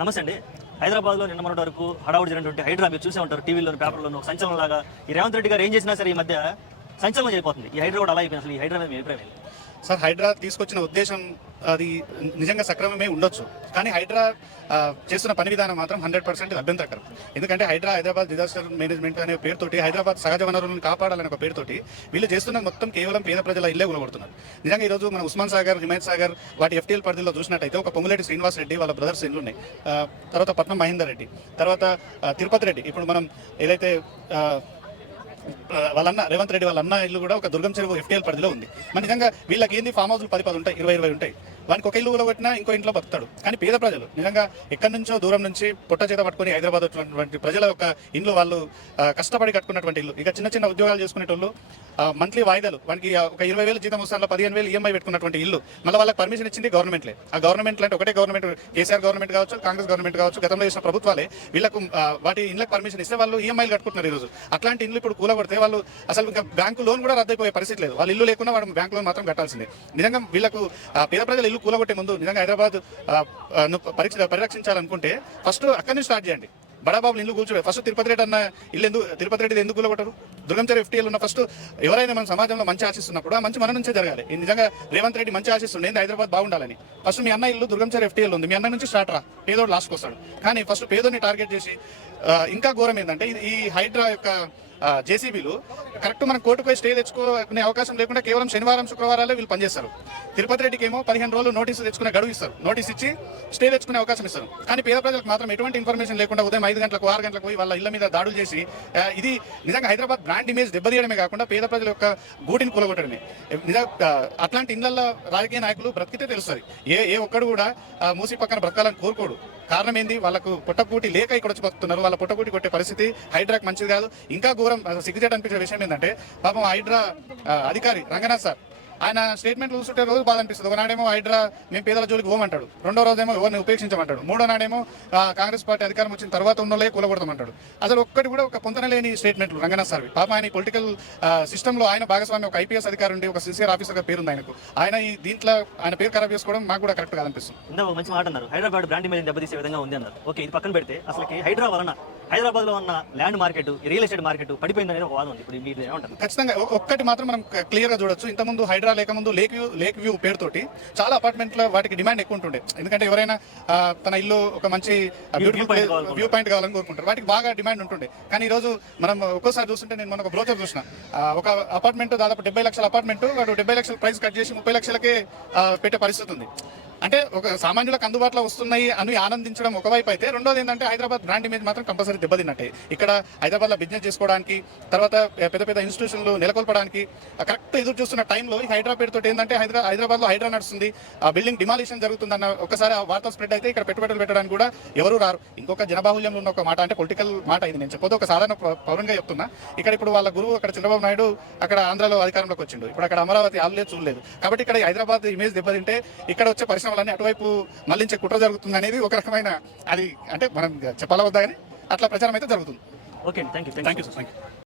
నమస్తే అండి. హైదరాబాద్లో నిన్న మొన్నటి వరకు హడావుడి జరిగినటువంటి హైడ్రా మీరు చూసే ఉంటారు టీవీలోని పేపర్లోనూ సంచలనం లాగా. ఈ రేవంత్ రెడ్డి గారు ఏం చేసినా సరే ఈ మధ్య సంచలనం అయిపోతుంది. ఈ హైడ్రా కూడా అలా అయిపోయింది. అసలు ఈ హైడ్రా మీద మీ అభిప్రాయం ఏంటి? సార్, హైడ్రా తీసుకొచ్చిన ఉద్దేశం అది నిజంగా సక్రమమే ఉండొచ్చు, కానీ హైడ్రా చేస్తున్న పని విధానం మాత్రం 100% అభ్యంతరకరం. ఎందుకంటే హైదరాబాద్ డిజాస్టర్ మేనేజ్మెంట్ అనే పేరుతోటి, హైదరాబాద్ సహజ వనరులను కాపాడాలనే ఒక పేరుతోటి వీళ్ళు చేస్తున్న మొత్తం కేవలం పేద ప్రజల ఇల్లే కూలగొడుతున్నారు. నిజంగా ఈరోజు మన ఉస్మాన్ సాగర్, హిమాయత్ సాగర్ వాటి FTL పరిధిలో చూసినట్టయితే ఒక పొంగులేటి శ్రీనివాస్ రెడ్డి వాళ్ళ బ్రదర్స్ ఇల్లు ఉన్నాయి. తర్వాత పట్నం మహేందర్ రెడ్డి, తర్వాత తిరుపతి రెడ్డి, ఇప్పుడు మనం ఏదైతే వాళ్ళన్న రేవంత్ రెడ్డి వాళ్ళ అన్న ఇల్లు కూడా ఒక దుర్గం చెరువు FTL పరిధిలో ఉంది. మన నిజంగా వీళ్ళకి ఏంది ఫామ్ హౌస్లు 10 ఉంటాయి, 20 ఉంటాయి. వానికి ఒక ఇల్లు కూలగొట్టినా ఇంకో ఇంట్లో బతుకుతాడు. కానీ పేద ప్రజలు నిజంగా ఎక్కడి నుంచో దూరం నుంచి పొట్ట చేత పట్టుకుని హైదరాబాద్ వచ్చినటువంటి ప్రజల యొక్క ఇండ్లు వాళ్ళు కష్టపడి కట్టుకున్నటువంటి ఇల్లు. ఇక చిన్న చిన్న ఉద్యోగాలు చేసుకునేటోళ్ళు మంత్లీ వాయిదాలు వానికి ఒక 20,000 జీతం వస్తాలో 15,000 EMI పెట్టుకున్నటువంటి ఇల్లు. మళ్ళీ వాళ్ళకి పర్మిషన్ ఇచ్చింది గవర్నమెంట్లే. ఆ గవర్నమెంట్ అంటే ఒకటే గవర్నమెంట్, కేసీఆర్ గవర్నమెంట్ కావచ్చు, కాంగ్రెస్ గవర్నమెంట్ కావచ్చు, గతంలో చేసిన ప్రభుత్వాలే వీళ్ళకు వాటి ఇళ్ళకి పర్మిషన్ ఇస్తే వాళ్ళు EMIలు కట్టుకుంటున్నారు. ఈరోజు అట్లాంటి ఇల్లు ఇప్పుడు కూలగొడితే వాళ్ళు అసలు ఇంకా బ్యాంకు లోన్ కూడా రద్దయిపోయే పరిస్థితి లేదు. వాళ్ళు ఇల్లు లేకుండా వాడు బ్యాంకు లోన్ మాత్రం కట్టాల్సిందే. నిజంగా వీళ్ళకు పేద ప్రజలు ఇల్లు కూలగొట్టే ముందు నిజంగా హైదరాబాద్ పరిరక్షించాలనుకుంటే ఫస్ట్ అక్కడి నుంచి స్టార్ట్ చేయండి. బడాబాబులు ఇల్లు కూర్చోబె ఫస్ట్ తిరుపతి రెడ్డి అన్న ఇల్లు తిరుపతి రెడ్డి ఎందుకు కూలగొట్టరు? దుర్గం చెరువు FTL ఉన్న ఫస్ట్ ఎవరైనా మన సమాజంలో మంచి ఆశిస్తున్నప్పుడు ఆ మంచి మన నుంచే జరగాలి. నిజంగా రేవంత్ రెడ్డి మంచి ఆశిస్తుండే హైదరాబాద్ బాగుండాలని. ఫస్ట్ మీ అన్న ఇల్లు దుర్గం చెరువు FTL ఉంది, మీ అన్న నుంచి స్టార్ట్ రా, పేదోడు లాస్ట్కి వస్తాడు. కానీ ఫస్ట్ పేదోడిని టార్గెట్ చేసి ఇంకా ఘోరం ఏంటంటే ఈ హైడ్రా యొక్క JCBలు కరెక్ట్ మనం కోర్టుకు పోయి స్టే తెచ్చుకునే అవకాశం లేకుండా కేవలం శనివారం శుక్రవారాలే వీళ్ళు పనిచేస్తారు. తిరుపతి రెడ్డికి ఏమో 15 రోజులు నోటీసు తెచ్చుకునే గడువు ఇస్తారు, నోటీస్ ఇచ్చి స్టే తెచ్చుకునే అవకాశం ఇస్తారు. కానీ పేద ప్రజలకు మాత్రం ఎటువంటి ఇన్ఫర్మేషన్ లేకుండా ఉదయం 5 గంటలకు 6 గంటలకు పోయి వాళ్ళ ఇళ్ల మీద దాడులు చేసి ఇది నిజంగా హైదరాబాద్ బ్రాండ్ ఇమేజ్ దెబ్బతీయడమే కాకుండా పేద ప్రజల యొక్క గూటిని కూలగొట్టడమే. అట్లాంటి ఇళ్లలో రాజకీయ నాయకులు బ్రతికితే తెలుస్తుంది. ఏ ఒక్కడు కూడా మూసి పక్కన బ్రతకాలని కోరుకోడు. కారణం ఏంది? వాళ్ళకు పుట్టకూటి లేక ఇక్కడ వచ్చి బతుకుతున్నారు. వాళ్ళ పుట్టకూటి కొట్టే పరిస్థితి హైడ్రాకి మంచిది కాదు. ఇంకా ఘోరం సిగ్గుచేట అనిపించే విషయం ఏంటంటే పాపం హైడ్రా అధికారి రంగనాథ్ సార్ ఆయన స్టేట్మెంట్లు చూస్తుంటే రోజు బాధ అనిపిస్తుంది. ఒకనాడేమో హైడ్రా మేము పేదల జోలికి పోమంటాడు, రెండో రోజేమో ఎవరిని ఉపేక్షించమంటాడు, మూడో నాడేమో కాంగ్రెస్ పార్టీ అధికారం వచ్చిన తర్వాత ఉన్నోళ్ళే కూలగొడతామంటాడు. అసలు ఒక్కటి కూడా ఒక పొంతన లేని స్టేట్మెంట్లు రంగనాథ్ సార్వి. పాప ఆయన పొలిటికల్ సిస్టంలో ఆయన భాగస్వామి, ఒక IPS అధికారి ఉండి ఒక CCR ఆఫీసర్గా పేరుంది ఆయనకు. ఆయన ఈ దీంట్లో ఆయన పేరు ఖరాబ్ చేసుకోవడం మాకు కూడా కరెక్ట్ కాదనిపిస్తుంది. ఇందా ఒక మంచి మాట అన్నారు, హైదరాబాద్ బ్రాండ్ ఇమేజ్ దెబ్బతీసే విధంగా ఉంది అన్నారు. ఓకే, ఇది పక్కన పెడితే అసలు హైడ్రా వలన హైదరాబాద్ లో ఉన్న land market, real estate market పడిపోయిందనేది ఒక వాదం ఉంది. ఇప్పుడు మీరు ఏమంటారు? ఖచ్చితంగా ఒక్కటి మాత్రం మనం క్లియర్ గా చూడొచ్చు. ఇంతకుముందు హైడ్రా లేకముందు లేక్ వ్యూ పేరుతోటి చాలా అపార్ట్మెంట్లో వాటికి డిమాండ్ ఎక్కువ ఉంటుండే. ఎందుకంటే ఎవరైనా తన ఇల్లు ఒక మంచి వ్యూ పాయింట్ కావాలని కోరుకుంటారు, వాటికి బాగా డిమాండ్ ఉంటుండే. కానీ ఈ రోజు మనం ఒక్కోసారి చూస్తుంటే, నేను మొన్న ఒక బ్రోచర్ చూసిన, ఒక అపార్ట్మెంట్ దాదాపు 70 లక్షల అపార్ట్మెంట్ వాడు 70 లక్షల ప్రైస్ కట్ చేసి 30 లక్షలకే పెట్టే పరిస్థితి ఉంది. అంటే ఒక సామాన్యులకు అందుబాటులో వస్తున్నాయి అని ఆనందించడం ఒకవైపు అయితే, రెండోది ఏంటంటే హైదరాబాద్ బ్రాండ్ ఇమేజ్ మాత్రం కంపల్సరీ దెబ్బతిన్నట్టే. ఇక్కడ హైదరాబాద్లో బిజినెస్ చేసుకోవడానికి, తర్వాత పెద్ద ఇన్స్టిట్యూషన్లు నెలకొల్పడానికి కరెక్ట్ ఎదురు చూస్తున్న టైంలో ఈ హైడ్రా పేరుతో ఏంటంటే హైదరాబాద్లో హైడ్రా నడుస్తుంది, ఆ బిల్డింగ్ డిమాలిషన్ జరుగుతుందన్న ఒకసారి ఆ వార్త స్ప్రెడ్ అయితే ఇక్కడ పెట్టుబడులు పెట్టడానికి కూడా ఎవరు రారు. ఇంకొక జనబాహుల్యంలో ఉన్న ఒక మాట, అంటే పొలిటికల్ మాట ఇది, నేను చెప్పొద్దు, ఒక సాధారణ పౌరంగా చెప్తున్నా. ఇక్కడ వాళ్ళ గురువు అక్కడ చంద్రబాబు నాయుడు అక్కడ ఆంధ్రాలో అధికారంలోకి వచ్చిండు, ఇప్పుడు అక్కడ అమరావతి ఆల్లేదు చూడలేదు. కాబట్టి ఇక్కడ హైదరాబాద్ ఇమేజ్ దెబ్బతింటే ఇక్కడ వచ్చే పరిశ్రమలన్నీ అటువైపు మళ్లించే కుట్ర జరుగుతుంది అనేది ఒక రకమైన, అది అంటే మనం చెప్పాలా వద్దా కానీ అట్లా ప్రచారం అయితే జరుగుతుంది. Okay, thank you.